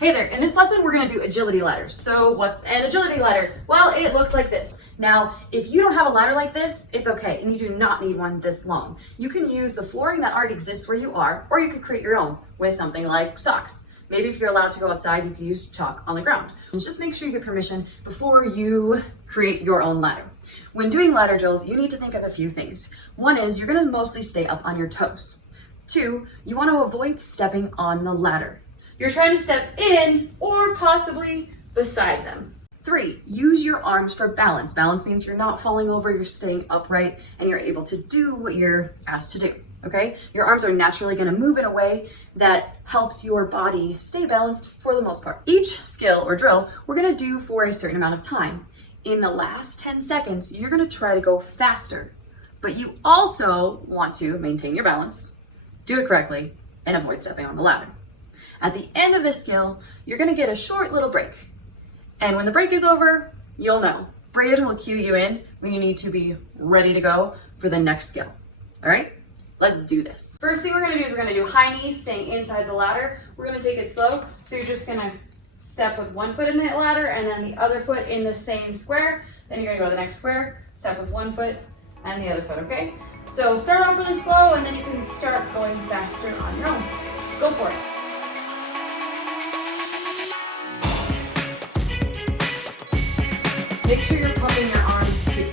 Hey there, in this lesson we're going to do agility ladders. So what's an agility ladder? Well, it looks like this. Now, if you don't have a ladder like this, it's okay, and you do not need one this long. You can use the flooring that already exists where you are, or you could create your own with something like socks. Maybe if you're allowed to go outside, you can use chalk on the ground. Just make sure you get permission before you create your own ladder. When doing ladder drills, you need to think of a few things. One is you're going to mostly stay up on your toes. 2, you want to avoid stepping on the ladder. You're trying to step in or possibly beside them. 3, use your arms for balance. Balance means you're not falling over, you're staying upright, and you're able to do what you're asked to do, okay? Your arms are naturally gonna move in a way that helps your body stay balanced for the most part. Each skill or drill we're gonna do for a certain amount of time. In the last 10 seconds, you're gonna try to go faster, but you also want to maintain your balance, do it correctly, and avoid stepping on the ladder. At the end of this skill, you're gonna get a short little break. And when the break is over, you'll know. Braden will cue you in when you need to be ready to go for the next skill. All right, let's do this. First thing we're gonna do is we're gonna do high knees, staying inside the ladder. We're gonna take it slow. So you're just gonna step with one foot in the ladder and then the other foot in the same square. Then you're gonna go to the next square, step with one foot and the other foot, okay? So start off really slow and then you can start going faster on your own. Go for it. Make sure you're pumping your arms too.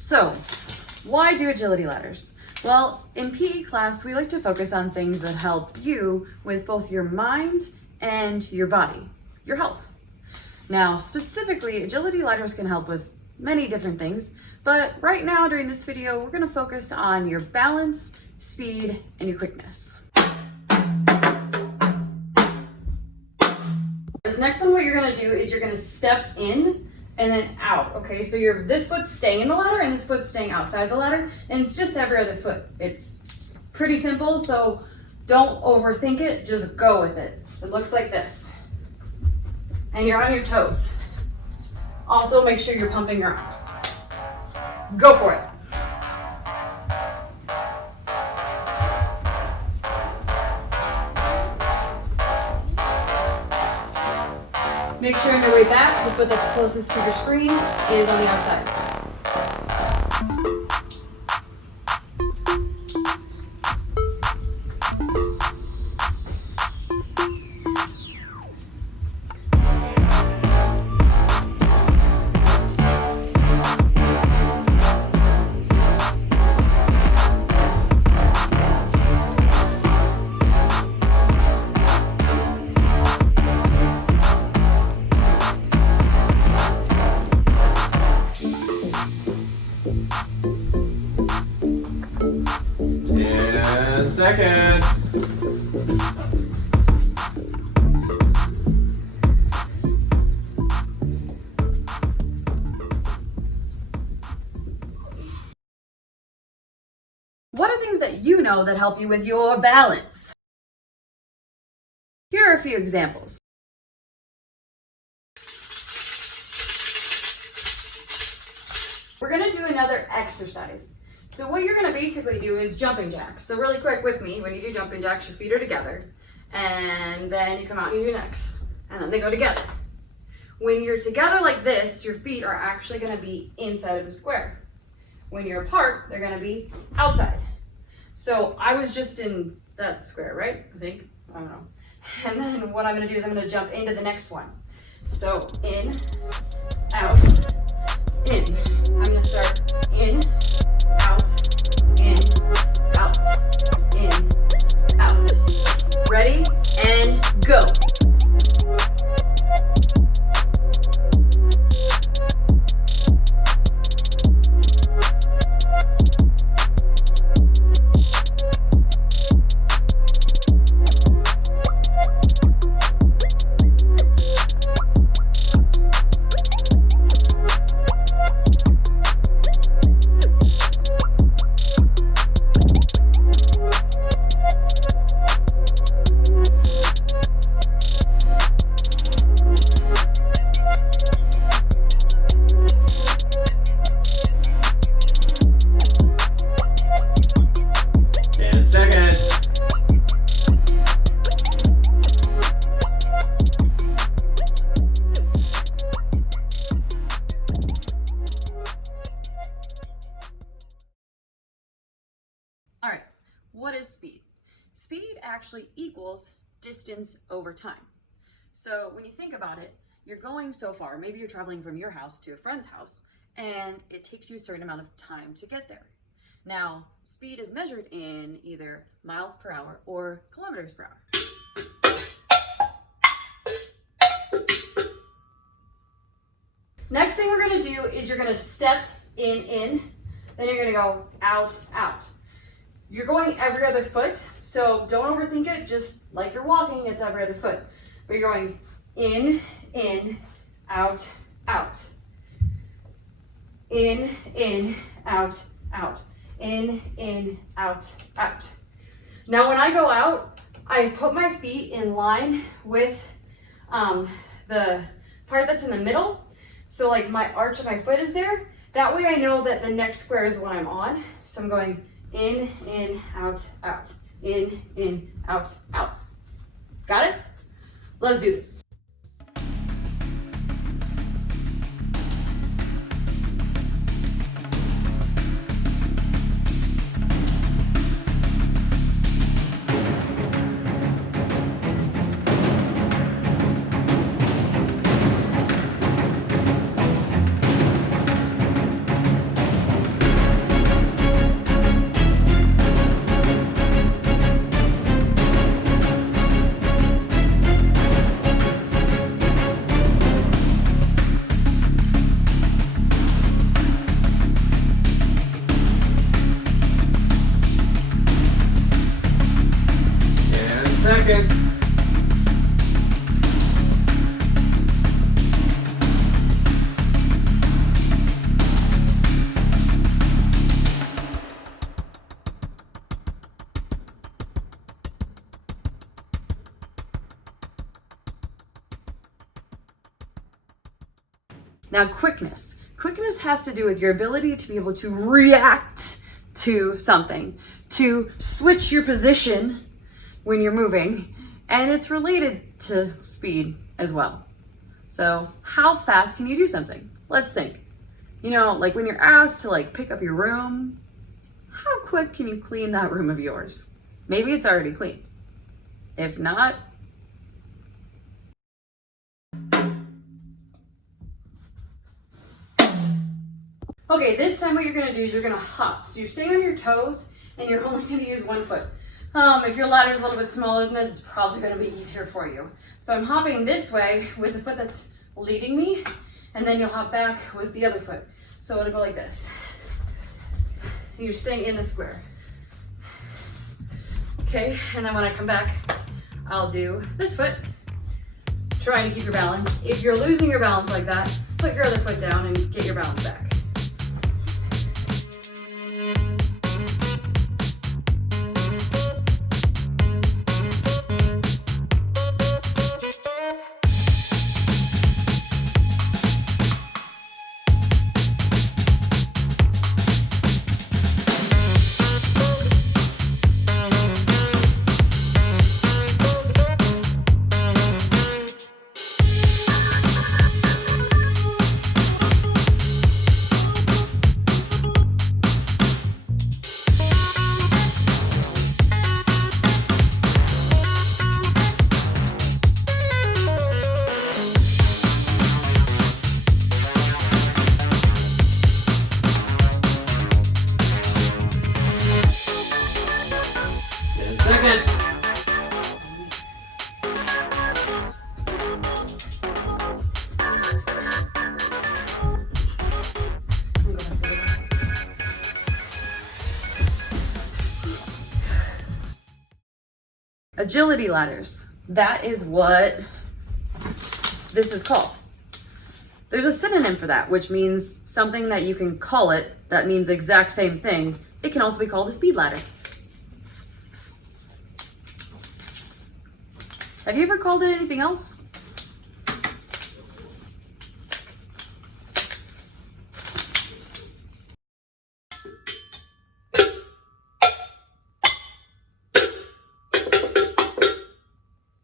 So, why do agility ladders? Well, in PE class, we like to focus on things that help you with both your mind and your body, your health. Now, specifically, agility ladders can help with many different things, but right now during this video, we're gonna focus on your balance, speed, and your quickness. This next one, what you're gonna do is you're gonna step in and then out, okay? So this foot's staying in the ladder and this foot's staying outside the ladder, and it's just every other foot. It's pretty simple, so don't overthink it, just go with it. It looks like this. And you're on your toes. Also, make sure you're pumping your arms. Go for it. Make sure on your way back, the foot that's closest to your screen is on the outside. Seconds. What are things that you know that help you with your balance? Here are a few examples. We're gonna do another exercise. So what you're gonna basically do is jumping jacks. So really quick with me, when you do jumping jacks, your feet are together, and then you come out and you do next, and then they go together. When you're together like this, your feet are actually gonna be inside of a square. When you're apart, they're gonna be outside. So I was just in that square, right? I think, I don't know. And then what I'm gonna do is I'm gonna jump into the next one. So in, out, in. I'm gonna start in, out, in, out, in, out. Ready? And go. is speed? Speed actually equals distance over time. So when you think about it, you're going so far, maybe you're traveling from your house to a friend's house, and it takes you a certain amount of time to get there. Now, speed is measured in either miles per hour or kilometers per hour. Next thing we're gonna do is you're gonna step in, then you're gonna go out, out. You're going every other foot, so don't overthink it, just like you're walking, it's every other foot. But you're going in, out, out. In, out, out. In, out, out. Now when I go out, I put my feet in line with the part that's in the middle. So like my arch of my foot is there. That way I know that the next square is the one I'm on. So I'm going in, out, out. In, out, out. Got it? Let's do this. Second. Now, quickness. Quickness has to do with your ability to be able to react to something, to switch your position when you're moving, and it's related to speed as well. So how fast can you do something? Let's think. You know, like when you're asked to like pick up your room, how quick can you clean that room of yours? Maybe it's already clean. If not, okay, this time what you're gonna do is you're gonna hop. So you're staying on your toes and you're only gonna use one foot. If your ladder's a little bit smaller than this, it's probably gonna be easier for you. So I'm hopping this way with the foot that's leading me, and then you'll hop back with the other foot. So it'll go like this. And you're staying in the square. Okay, and then when I come back, I'll do this foot, trying to keep your balance. If you're losing your balance like that, put your other foot down and get your balance back. Second. Agility ladders. That is what this is called. There's a synonym for that, which means something that you can call it that means the exact same thing. It can also be called a speed ladder. Have you ever called it anything else?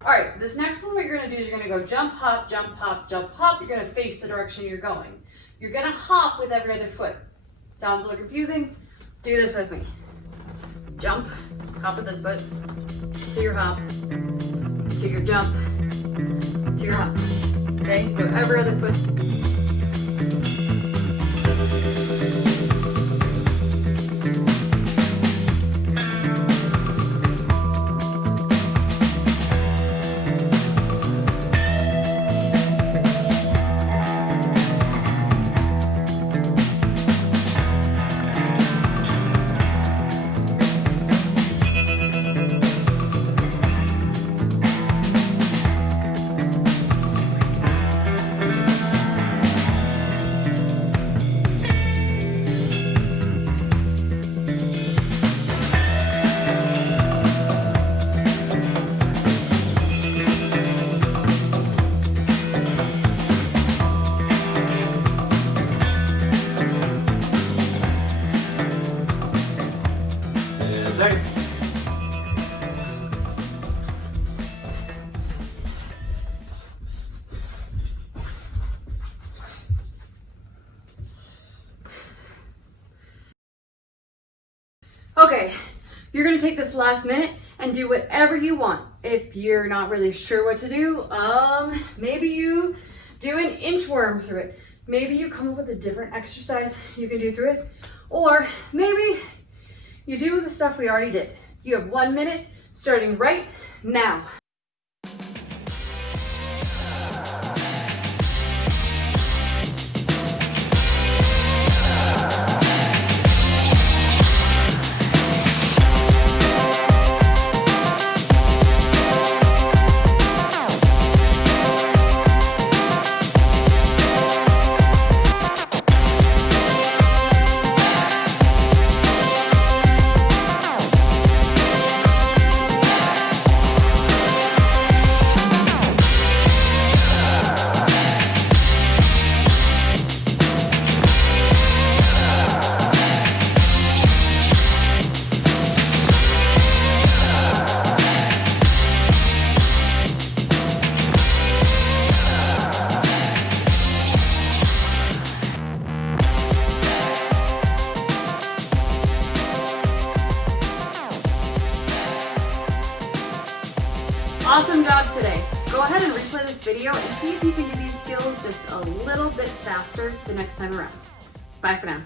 All right, this next one what you're gonna do is you're gonna go jump, hop, jump, hop, jump, hop. You're gonna face the direction you're going. You're gonna hop with every other foot. Sounds a little confusing? Do this with me. jump, hop with this foot, to your hop, to your jump, to your hop. Okay, so every other foot. And second. Okay, you're gonna take this last minute and do whatever you want. If you're not really sure what to do, maybe you do an inchworm through it. Maybe you come up with a different exercise you can do through it. Or maybe you do the stuff we already did. You have 1 minute starting right now. Awesome job today. Go ahead and replay this video and see if you can do these skills just a little bit faster the next time around. Bye for now.